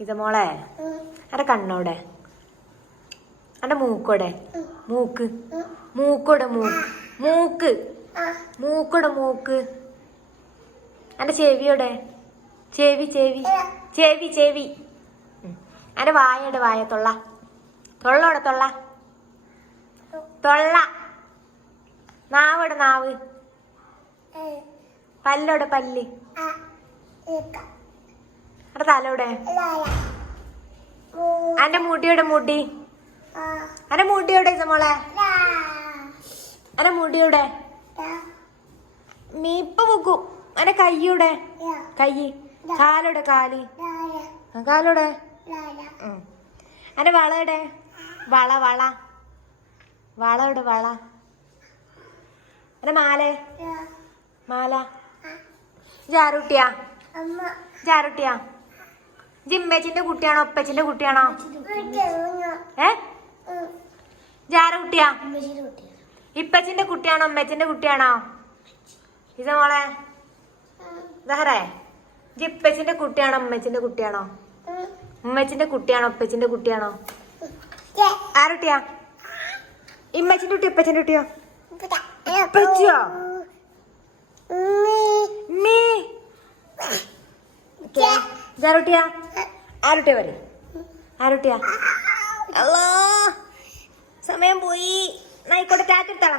ഇത് മോളെ എന്റെ കണ്ണോടെ എന്റെ മൂക്കോടെ മൂക്ക് മൂക്കോടെ മൂക്ക് മൂക്കോടെ മൂക്ക് എന്റെ ചെവിയോടെ ചെവി ചെവി ചെവി ചെവി എന്റെ വായയുടെ വായ തൊള്ള തൊള്ളോടെ തൊള്ള തൊള്ള നാവോടെ നാവ് പല്ലോടെ പല്ല് എന്റെ തലോടെ എന്റെ മുടിയുടെ മുടി എന്റെ മുടിയുടെ മോളെ എന്റെ മുടിയുടെ മീപ്പ മുക്കും എന്റെ കയ്യുടെ കൈ കാലോടെ കാല് കാലോടെ എന്റെ വളയുടെ വള വള വളയുടെ വള എന്റെ മാല മാല ജാറുട്ടിയാ ജാറുട്ടിയാ ജിമ്മച്ചിന്റെ കുട്ടിയാണോ ഒപ്പച്ചിന്റെ കുട്ടിയാണോ ജാറുട്ടിയാ ഇപ്പച്ചിന്റെ കുട്ടിയാണോ അമ്മച്ചിന്റെ കുട്ടിയാണോ ഇത് മോളെ ദഹറേ ജിപ്പച്ചിന്റെ കുട്ടിയാണോ അമ്മച്ചിന്റെ കുട്ടിയാണോ ഉമ്മച്ചിന്റെ കുട്ടിയാണോ ഒപ്പച്ചിന്റെ കുട്ടിയാണോ ആരുട്ടിയാ ഇമ്മച്ചിന്റെ കുട്ടി ഇപ്പച്ചിന്റെ കുട്ടിയോ ഇപ്പച്ചിയോ മീ ജാറുട്ടിയാ ആരുട്ടിയാ പറ ആരുട്ടിയാ അല്ലോ സമയം പോയി ആയിക്കോട്ടെ ടാറ്റ എടുത്താളാ